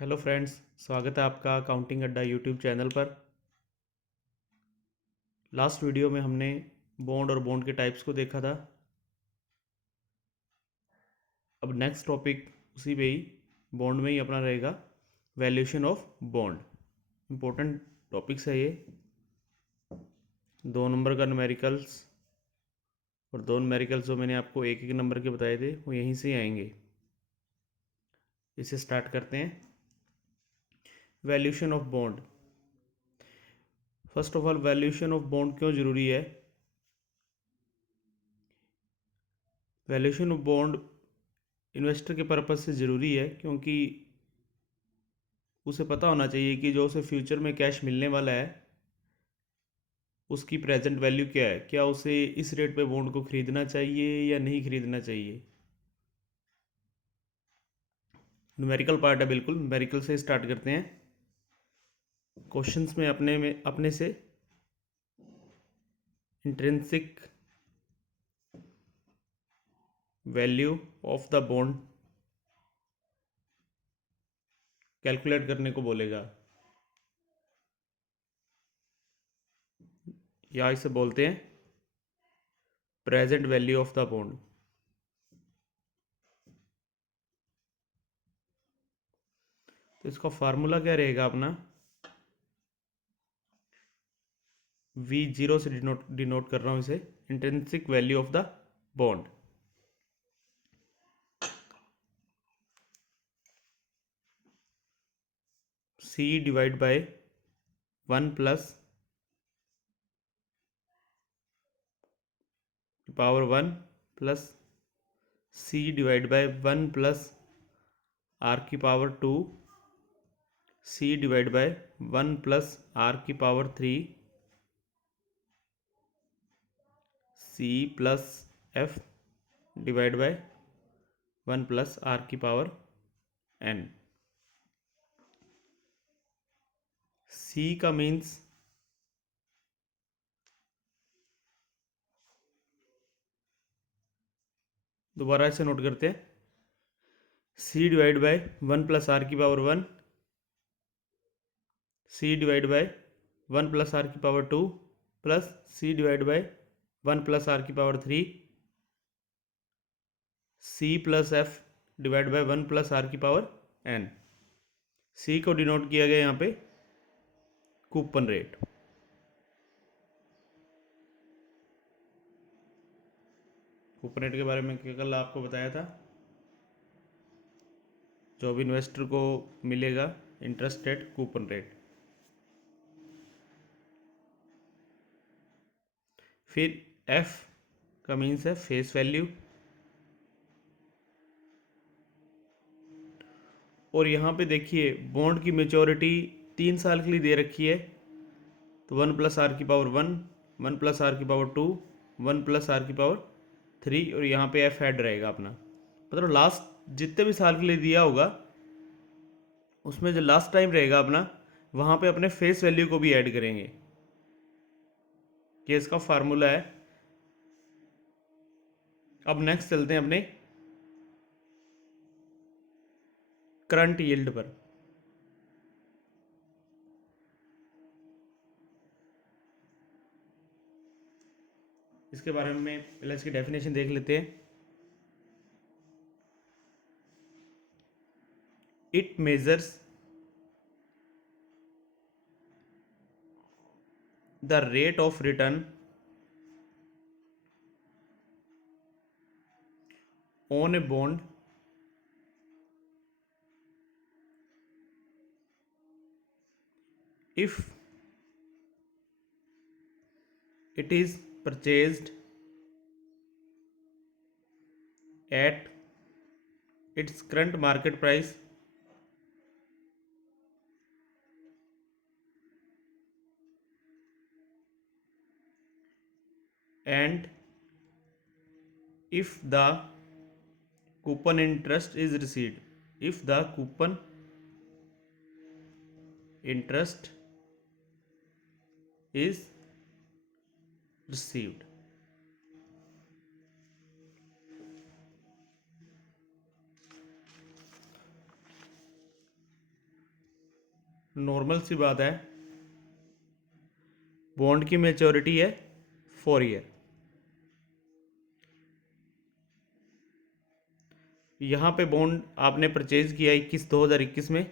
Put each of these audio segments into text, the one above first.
Hello friends, स्वागत है आपका अकाउंटिंग अड्डा यूट्यूब चैनल पर। लास्ट वीडियो में हमने बॉन्ड और बॉन्ड के टाइप्स को देखा था। अब नेक्स्ट टॉपिक उसी पे ही बॉन्ड में ही अपना रहेगा, valuation of bond. Important topics है ये। 2 नंबर का न्यूमेरिकल्स और 2 न्यूमेरिकल्स जो मैंने आपको एक एक नंबर के बताए थे वो यहीं से ही आएंगे। इसे स्टार्ट करते हैं। Valuation of bond. First of all, valuation of bond क्यों ज़रूरी है? वैल्यूएशन ऑफ बॉन्ड इन्वेस्टर के पर्पज़ से ज़रूरी है क्योंकि उसे पता होना चाहिए कि जो उसे फ्यूचर में कैश मिलने वाला है उसकी प्रेजेंट वैल्यू क्या है। क्या उसे इस रेट पे बॉन्ड को ख़रीदना चाहिए या नहीं ख़रीदना चाहिए। न्यूमेरिकल पार्ट है, बिल्कुल न्यूमेरिकल से स्टार्ट करते हैं। क्वेश्चंस में अपने से intrinsic value of the bond calculate करने को बोलेगा, या इसे बोलते हैं present value of the bond. तो इसका फार्मूला क्या रहेगा अपना? V0 से डिनोट कर रहा हूँ इसे, intrinsic value of the bond. C divide by 1 plus power 1 plus C divide by 1 plus R की power 2, C divide by 1 plus R की power 3, C plus F divide by 1 plus R की power N। C का means दोबारा इसे note करते हैं। C divide by 1 plus R की power 1, C divide by 1 plus R की power 2 plus C divide by 1 plus R की power 3, C plus F divide by 1 plus R की power N। C को denote किया गया यहाँ पे कूपन रेट। कूपन रेट के बारे में कल आपको बताया था, जो भी इन्वेस्टर को मिलेगा इंटरेस्ट रेट, कूपन रेट। फिर F का मीन्स है फेस वैल्यू, और यहाँ पे देखिए बॉन्ड की मेचोरिटी 3 साल के लिए दे रखी है। तो 1 प्लस आर की पावर 1, 1 प्लस आर की पावर 2, 1 प्लस आर की पावर 3, और यहाँ पे F हेड रहेगा अपना। मतलब लास्ट जितने भी साल के लिए दिया होगा उसमें जो लास्ट टाइम रहेगा अपना, वहाँ पे अपने फेस वैल्यू को भी ऐड करेंगे। ये इसका फार्मूला है। अब नेक्स्ट चलते हैं अपने करंट यील्ड पर। इसके बारे में पहले इसकी डेफिनेशन देख लेते हैं। It measures the rate of return on a bond if it is purchased at its current market price and if the coupon interest is received. If the coupon interest is received। Normal सी बात है, bond की maturity है 4 year. यहाँ पे bond आपने purchase किया 2021 में,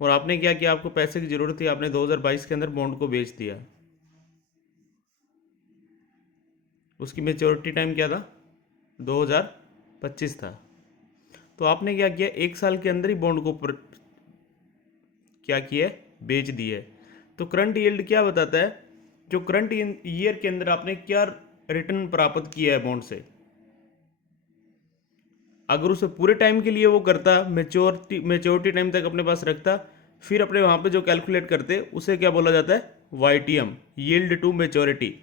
और आपने क्या किया, आपको पैसे की ज़रूरत थी, आपने 2022 के अंदर बॉन्ड को बेच दिया। उसकी मैच्योरिटी टाइम क्या था, 2025 था। तो आपने क्या किया, 1 साल के अंदर ही बॉन्ड को क्या किया, बेच दिया। तो करंट यील्ड क्या बताता है, जो करंट ईयर के अंदर आपने क्या रिटर्न प्राप्त किया है बॉन्ड से। अगर उसे पूरे टाइम के लिए वो करता, मेच्योरिटी टाइम तक अपने पास रखता, फिर अपने वहाँ पे जो कैलकुलेट करते उसे क्या बोला जाता है, YTM, yield to maturity.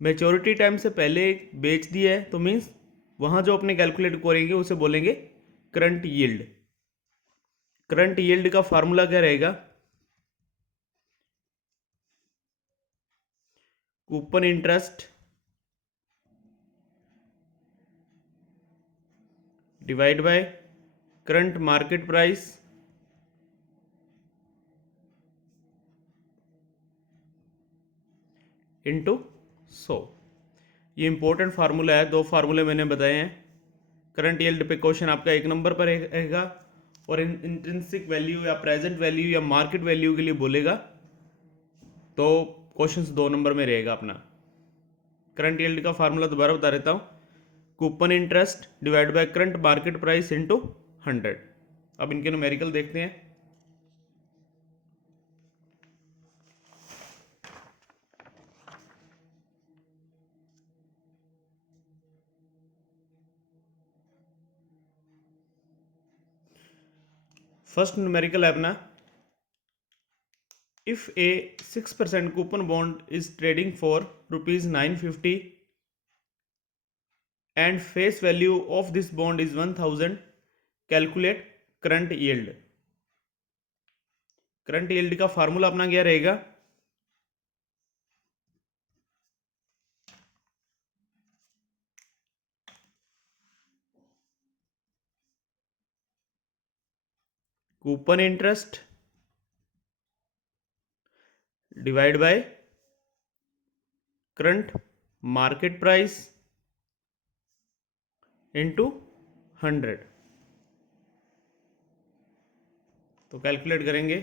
Maturity time से पहले बेच दिया है तो मीन्स वहाँ जो अपने कैलकुलेट करेंगे उसे बोलेंगे करंट यील्ड। करंट यील्ड का फार्मूला क्या रहेगा, coupon interest divide by current market price into 100। ये इंपॉर्टेंट फार्मूला है, 2 फार्मूले मैंने बताए हैं। करंट यील्ड पे क्वेश्चन आपका 1 नंबर पर रहेगा, और इंट्रिंसिक वैल्यू या प्रेजेंट वैल्यू या मार्केट वैल्यू के लिए बोलेगा तो क्वेश्चन 2 नंबर में रहेगा अपना। करंट यील्ड का फार्मूला दोबारा बता देता हूँ, coupon interest divide by current market price into 100। अब इनके न्यूमेरिकल देखते हैं। फर्स्ट न्यूमेरिकल है अपना, if a 6% coupon bond is trading for rupees 950 and face value of this bond is 1000, calculate current yield। Current yield का formula अपना क्या रहेगा, coupon interest divide by current market price into 100। तो calculate करेंगे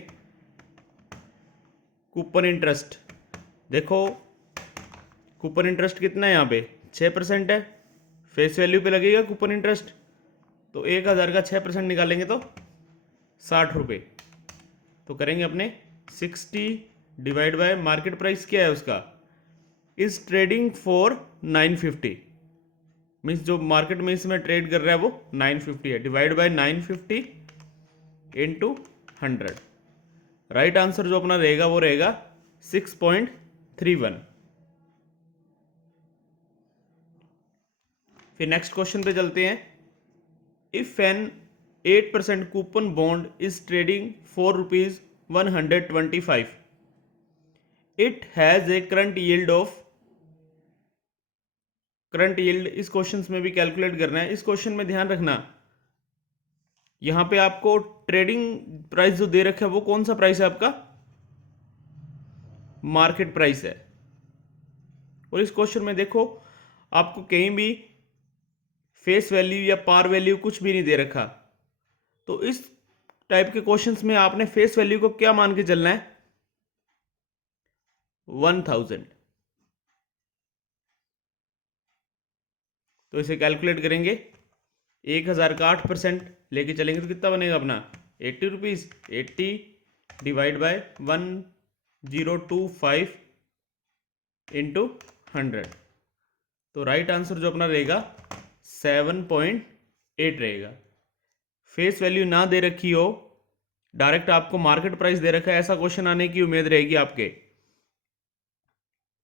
coupon interest. देखो coupon interest कितना है, यहाँ पे 6% है, फेस वैल्यू पे लगेगा कूपन इंटरेस्ट। तो 1000 का 6% निकालेंगे तो 60 रुपये। तो करेंगे अपने 60 डिवाइड बाय मार्केट प्राइस क्या है उसका, इज ट्रेडिंग फॉर 950, मीन्स जो मार्केट में इसमें ट्रेड कर रहा है वो 950 है, divide by 950 into 100। Right answer जो अपना रहेगा वो रहेगा 6.31। फिर नेक्स्ट क्वेश्चन पे चलते हैं। If an 8% coupon bond is trading for rupees 125, it has a current yield of, current yield इस क्वेश्चन में भी कैलकुलेट करना है। इस क्वेश्चन में ध्यान रखना, यहां पे आपको ट्रेडिंग प्राइस जो दे रखा है वो कौन सा प्राइस है, आपका मार्केट प्राइस है। और इस क्वेश्चन में देखो आपको कहीं भी फेस वैल्यू या पार वैल्यू कुछ भी नहीं दे रखा। तो इस टाइप के क्वेश्चंस में आपने फेस वैल्यू को क्या मान के चलना है, 1000। तो इसे कैलकुलेट करेंगे, 1000 का 8% लेके चलेंगे तो कितना बनेगा अपना 80 रुपीज़। 80 divide by 1025 into 100। तो राइट आंसर जो अपना रहेगा 7.8 रहेगा। फेस वैल्यू ना दे रखी हो, डायरेक्ट आपको मार्केट प्राइस दे रखा है, ऐसा क्वेश्चन आने की उम्मीद रहेगी आपके,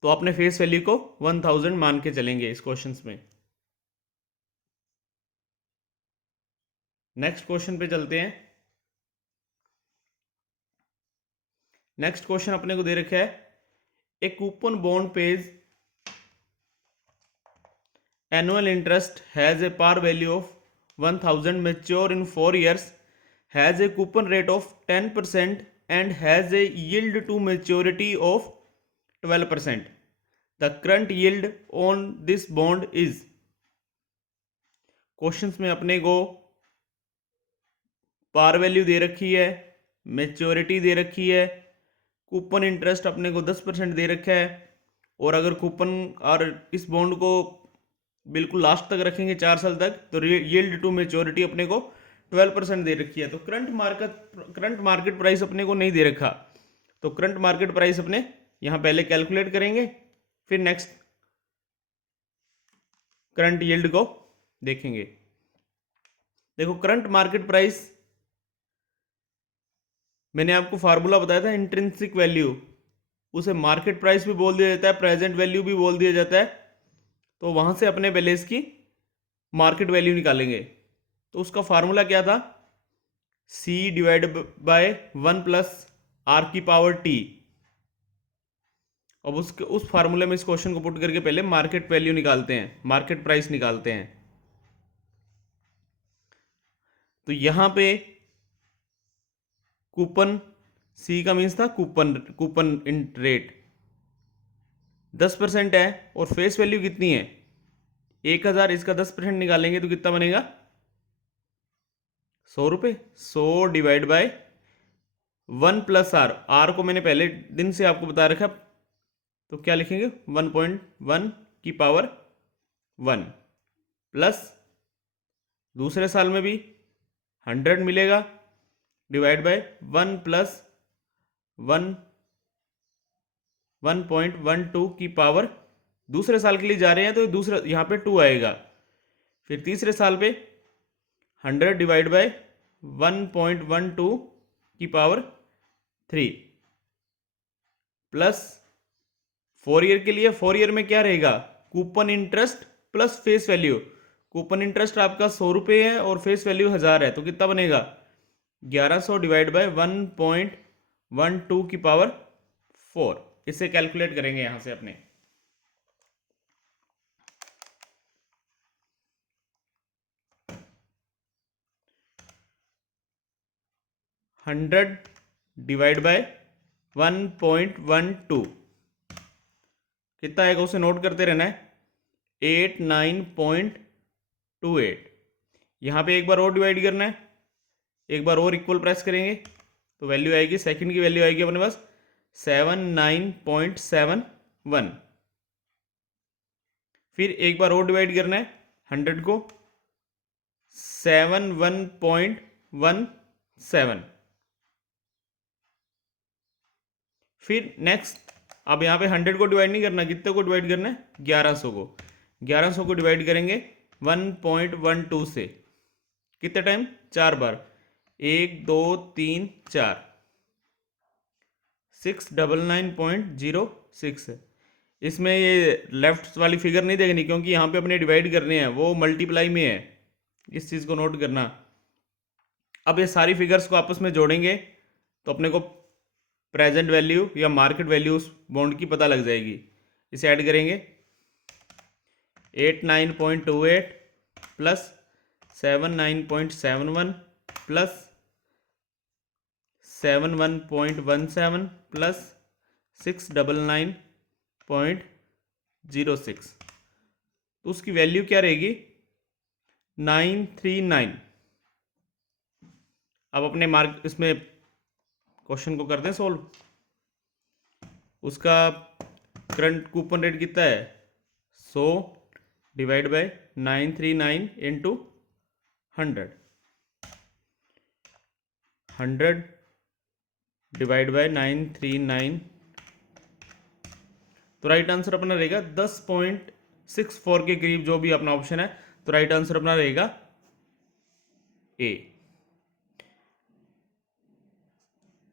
तो आपने फेस वैल्यू को 1000 मान के चलेंगे इस क्वेश्चन में। नेक्स्ट क्वेश्चन पे चलते हैं। नेक्स्ट क्वेश्चन अपने को दे रखा है, a coupon bond pays annual interest has a par value of 1000, mature in 4 years, has a coupon rate of 10% and has a yield to maturity of 12%. The current yield on this bond is. Questions में अपने को par value दे रखी है, maturity दे रखी है, coupon interest अपने को 10% दे रखा है, और अगर कूपन और इस बॉन्ड को बिल्कुल लास्ट तक रखेंगे 4 साल तक, तो यील्ड टू मेच्योरिटी अपने को 12% दे रखी है। तो करंट मार्केट प्राइस अपने को नहीं दे रखा, तो करंट मार्केट प्राइस अपने यहाँ पहले कैलकुलेट करेंगे, फिर नेक्स्ट करंट यील्ड को देखेंगे। देखो करंट मार्केट प्राइस, मैंने आपको फार्मूला बताया था इंट्रिंसिक वैल्यू, उसे मार्केट प्राइस भी बोल दिया जाता है, प्रेजेंट वैल्यू भी बोल दिया जाता है। तो वहां से अपने पहले इसकी मार्केट वैल्यू निकालेंगे। तो उसका फार्मूला क्या था, C divide by 1 plus R की पावर टी। अब उस फार्मूले में इस क्वेश्चन को पुट करके पहले मार्केट वैल्यू निकालते हैं, मार्केट प्राइस निकालते हैं। तो यहां पे कूपन, सी का मीन्स था कूपन इन रेट 10% है, और फेस वैल्यू कितनी है 1000, इसका 10% निकालेंगे तो कितना बनेगा 100 रुपये। 100 divide by 1 plus R, R को मैंने पहले दिन से आपको बता रखा, तो क्या लिखेंगे 1.1 की पावर 1 प्लस दूसरे साल में भी 100 मिलेगा, डिवाइड बाय 1 प्लस 1.12 की पावर, दूसरे साल के लिए जा रहे हैं तो दूसरा यहाँ पे 2 आएगा। फिर तीसरे साल पे 100 डिवाइड बाय 1.12 की पावर 3 प्लस 4 ईयर के लिए, 4 ईयर में क्या रहेगा coupon interest plus face value. Coupon interest आपका 100 रुपये है और फेस वैल्यू 1000 है, तो कितना बनेगा 1100 डिवाइड बाय 1.12 की पावर 4। इसे कैलकुलेट करेंगे यहां से अपने। हंड्रेड डिवाइड बाय 1.12 कितना आएगा उसे नोट करते रहना है, 89.28। यहाँ पे एक बार और डिवाइड करना है, एक बार और इक्वल प्रेस करेंगे तो वैल्यू आएगी, सेकंड की वैल्यू आएगी अपने पास 79.71। फिर एक बार और डिवाइड करना है 100 को 71.17। फिर नेक्स्ट, अब यहाँ पे 100 को डिवाइड नहीं करना, कितने को डिवाइड करना है 1100 को। 1100 को डिवाइड करेंगे 1.12 से, कितने टाइम 4 बार, 1 2 3 4, 699.06 है। इसमें ये लेफ्ट वाली फिगर नहीं देखनी, क्योंकि यहाँ पे अपने डिवाइड करने हैं, वो मल्टीप्लाई में है, इस चीज़ को नोट करना। अब ये सारी फिगर्स को आपस में जोड़ेंगे तो अपने को प्रेजेंट वैल्यू या मार्केट वैल्यू उस बॉन्ड की पता लग जाएगी। इसे ऐड करेंगे 89.28 प्लस 79.71 प्लस 71.17 प्लस 699.06, तो उसकी वैल्यू क्या रहेगी 939। अब अपने मार्क इसमें क्वेश्चन को करते हैं सोल्व। उसका करंट कूपन रेट कितना है 100 divide bye 939 into 100, 100 divide bye 939, तो राइट आंसर अपना रहेगा 10.64 के करीब, जो भी अपना ऑप्शन है। तो राइट आंसर अपना रहेगा ए।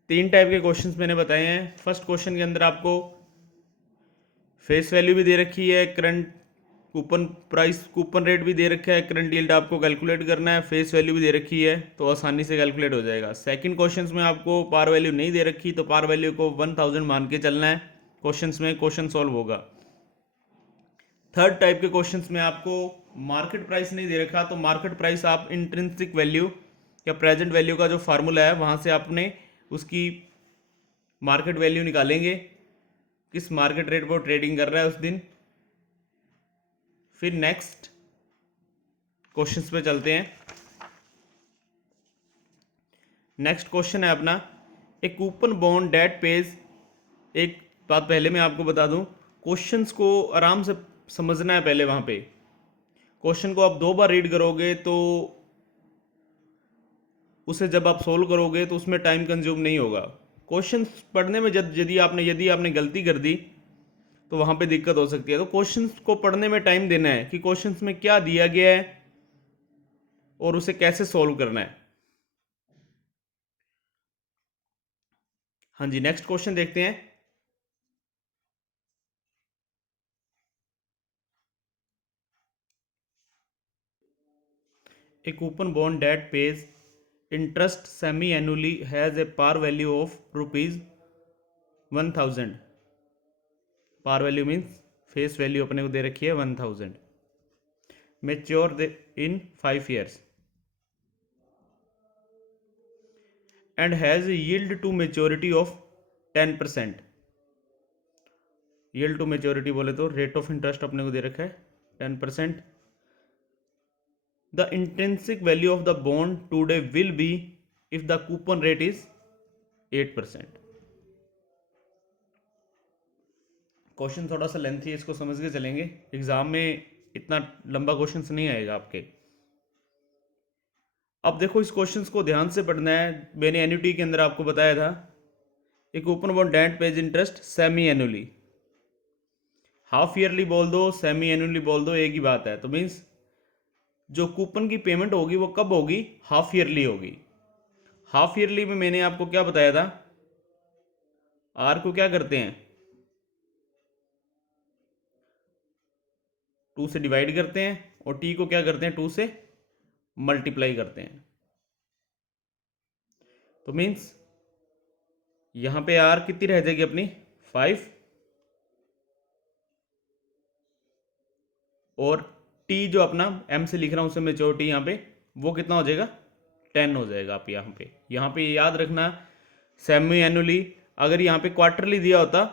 3 टाइप के क्वेश्चंस मैंने बताए हैं। फर्स्ट क्वेश्चन के अंदर आपको फेस वैल्यू भी दे रखी है, current coupon price, coupon rate भी दे रखा है, करंट यील्ड आपको कैलकुलेट करना है, फेस वैल्यू भी दे रखी है, तो आसानी से कैलकुलेट हो जाएगा। सेकंड क्वेश्चंस में आपको पार वैल्यू नहीं दे रखी, तो पार वैल्यू को 1000 मान के चलना है क्वेश्चंस में, क्वेश्चन सॉल्व होगा। थर्ड टाइप के क्वेश्चंस में आपको मार्केट प्राइस नहीं दे रखा, तो मार्केट प्राइस आप इंट्रिंसिक वैल्यू या प्रेजेंट वैल्यू का जो फार्मूला है वहां से आपने उसकी मार्केट वैल्यू निकालेंगे, किस मार्केट रेट पर ट्रेडिंग कर रहा है उस दिन। फिर नेक्स्ट क्वेश्चंस पे चलते हैं। नेक्स्ट क्वेश्चन है अपना, ए कूपन बॉन्ड डेट पेज। एक बात पहले मैं आपको बता दूं, क्वेश्चंस को आराम से समझना है पहले। वहां पे क्वेश्चन को आप 2 बार रीड करोगे तो उसे जब आप सोल्व करोगे तो उसमें टाइम कंज्यूम नहीं होगा। क्वेश्चन पढ़ने में यदि आपने गलती कर दी तो वहां पे दिक्कत हो सकती है। तो क्वेश्चंस को पढ़ने में टाइम देना है कि क्वेश्चंस में क्या दिया गया है और उसे कैसे सोल्व करना है। हाँ जी, नेक्स्ट क्वेश्चन देखते हैं। A coupon bond that pays interest semi-annually has a par value of ₹1000। par value means face value अपने को दे रखी है 1000। mature in 5 years and has a yield to maturity of 10%। yield to maturity बोले तो rate of interest अपने को दे रखा है 10%। The intrinsic value of the bond today will be if the coupon rate is 8%। Question थोड़ा सा lengthy है, इसको समझ के चलेंगे। एग्जाम में इतना लंबा क्वेश्चन नहीं आएगा आपके। अब देखो, इस क्वेश्चन को ध्यान से पढ़ना है। मैंने एन्युटी के अंदर आपको बताया था, एक coupon bond that pays interest semi annually. Half yearly बोल दो, सेमी एनुअली बोल दो, एक ही बात है। तो मीन्स जो कूपन की पेमेंट होगी वो कब होगी? हाफ ईयरली होगी। हाफ ईयरली में मैंने आपको क्या बताया था, आर को क्या करते हैं, 2 से डिवाइड करते हैं, और टी को क्या करते हैं, 2 से मल्टीप्लाई करते हैं। तो मीन्स यहां पे आर कितनी रह जाएगी अपनी, 5, और टी जो अपना एम से लिख रहा हूं, उसे मेच्योरिटी यहाँ पे वो कितना हो जाएगा, 10 हो जाएगा। आप यहाँ पे याद रखना, सेमी एनुअली अगर यहाँ पे क्वार्टरली दिया होता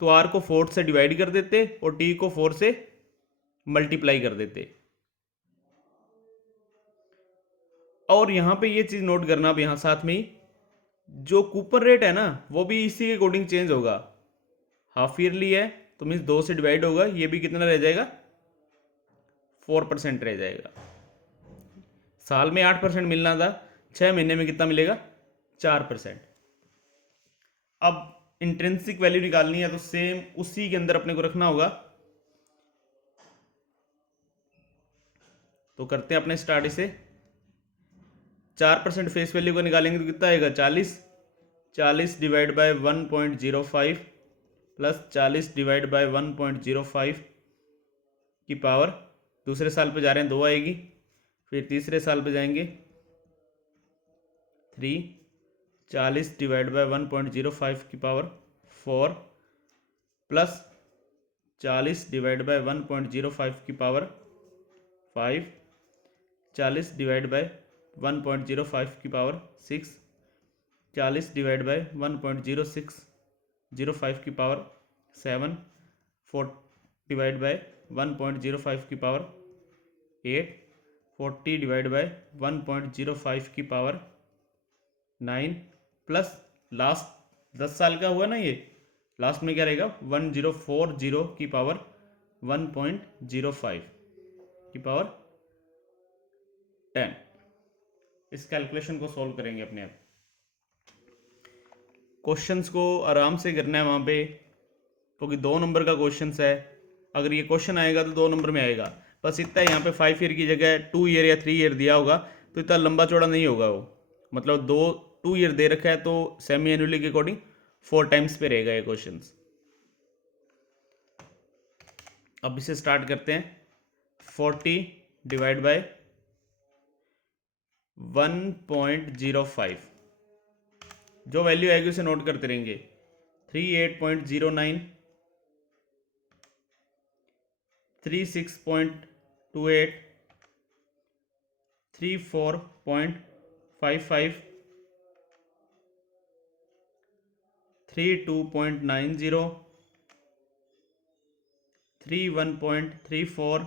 तो आर को 4 से डिवाइड कर देते और टी को 4 से मल्टीप्लाई कर देते। और यहाँ पे ये चीज़ नोट करना अब यहाँ साथ में ही, जो कूपन रेट है ना वो भी इसी के अकॉर्डिंग चेंज होगा। हाफ ईयरली है तो मीन्स 2 से डिवाइड होगा, ये भी कितना रह जाएगा, 4% रह जाएगा। साल में 8% मिलना था, 6 महीने में कितना मिलेगा, 4%। अब इंट्रिंसिक वैल्यू निकालनी है तो सेम उसी के अंदर अपने को रखना होगा। तो करते हैं अपने स्टार्ट इसे। 4% फेस वैल्यू को निकालेंगे तो कितना आएगा, 40। 40 divide by 1.05 plus 40 divide by 1.05 की पावर, दूसरे साल पे जा रहे हैं 2 आएगी। फिर तीसरे साल पे जाएंगे 3, 40 डिवाइड बाय 1.05 की पावर 4 प्लस 40 डिवाइड बाय 1.05 की पावर 5, 40 डिवाइड बाय 1.05 की पावर 6, 40 डिवाइड बाय 1.0605 की पावर 7, 4 डिवाइड बाय 1.05 की पावर 8, 40 डिवाइड बाय 1.05 की पावर 9 प्लस लास्ट 10 साल का हुआ ना ये, लास्ट में क्या रहेगा, 1040 की पावर 1.05 की पावर 10। इस कैलकुलेशन को सॉल्व करेंगे अपने आप। क्वेश्चंस को आराम से करना है वहाँ पे, क्योंकि 2 नंबर का क्वेश्चन है। अगर ये क्वेश्चन आएगा तो 2 नंबर में आएगा। बस इतना है, यहाँ पे 5 ईयर की जगह 2 ईयर या 3 ईयर दिया होगा तो इतना लंबा चौड़ा नहीं होगा वो। मतलब 2 ईयर दे रखा है तो सेमी एनुअली के अकॉर्डिंग 4 टाइम्स पे रहेगा ये क्वेश्चन। अब इसे स्टार्ट करते हैं। 40 डिवाइड बाय 1.05, जो वैल्यू आएगी उसे नोट करते रहेंगे। 38.09, 36.28, 34.55, 32.90, 31.34,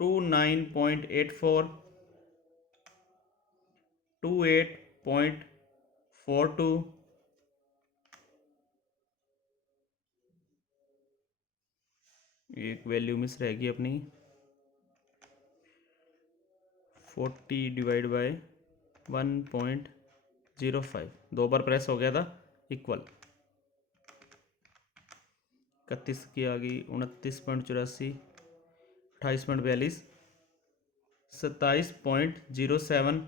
29.84, 28.42, एक वैल्यू मिस रहेगी अपनी, 40 डिवाइड बाय 1.05, 2 बार प्रेस हो गया था, इक्वल 31 की आ गई, 29.84, 28.42, 27.07,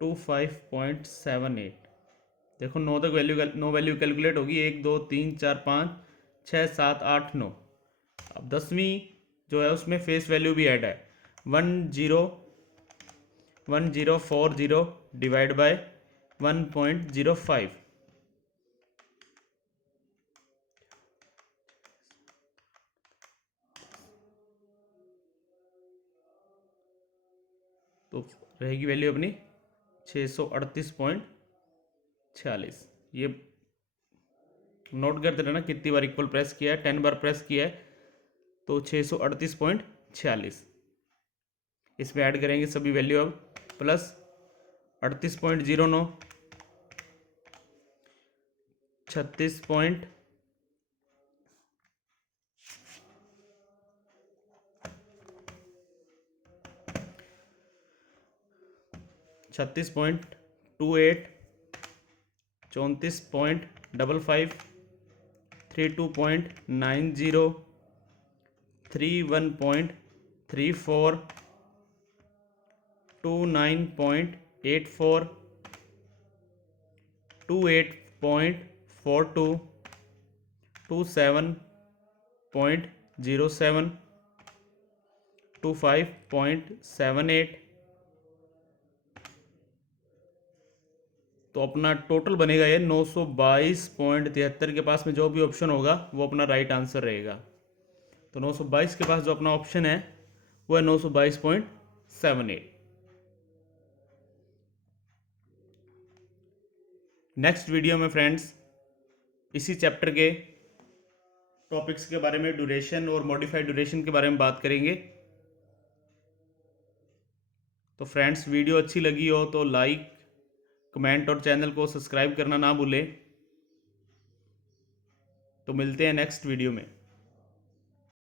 25.78। देखो 9 तक नो वैल्यू कैलकुलेट होगी, 1 2 3 4 5 6 7 8 9। अब 10वीं जो है उसमें फेस वैल्यू भी ऐड है, 1040 डिवाइड बाय 1.05, तो रहेगी वैल्यू अपनी 638.46। ये नोट करते रहना कितनी बार इक्वल प्रेस किया है, 10 बार प्रेस किया है तो 638.46। इसमें ऐड करेंगे सभी वैल्यू अब, प्लस 38.09, 36 पॉइंट 36.28, 34.55, 32.90, 31.34, 29.84, 28.42, 27.07, 25.78। तो अपना टोटल बनेगा ये 922.73 के पास में जो भी ऑप्शन होगा वो अपना राइट आंसर रहेगा। तो 922 के पास जो अपना ऑप्शन है वो है 922.78। नेक्स्ट वीडियो में फ्रेंड्स इसी चैप्टर के टॉपिक्स के बारे में, ड्यूरेशन और मॉडिफाइड ड्यूरेशन के बारे में बात करेंगे। तो फ्रेंड्स वीडियो अच्छी लगी हो तो लाइक, कमेंट और चैनल को सब्सक्राइब करना ना भूलें। तो मिलते हैं नेक्स्ट वीडियो में।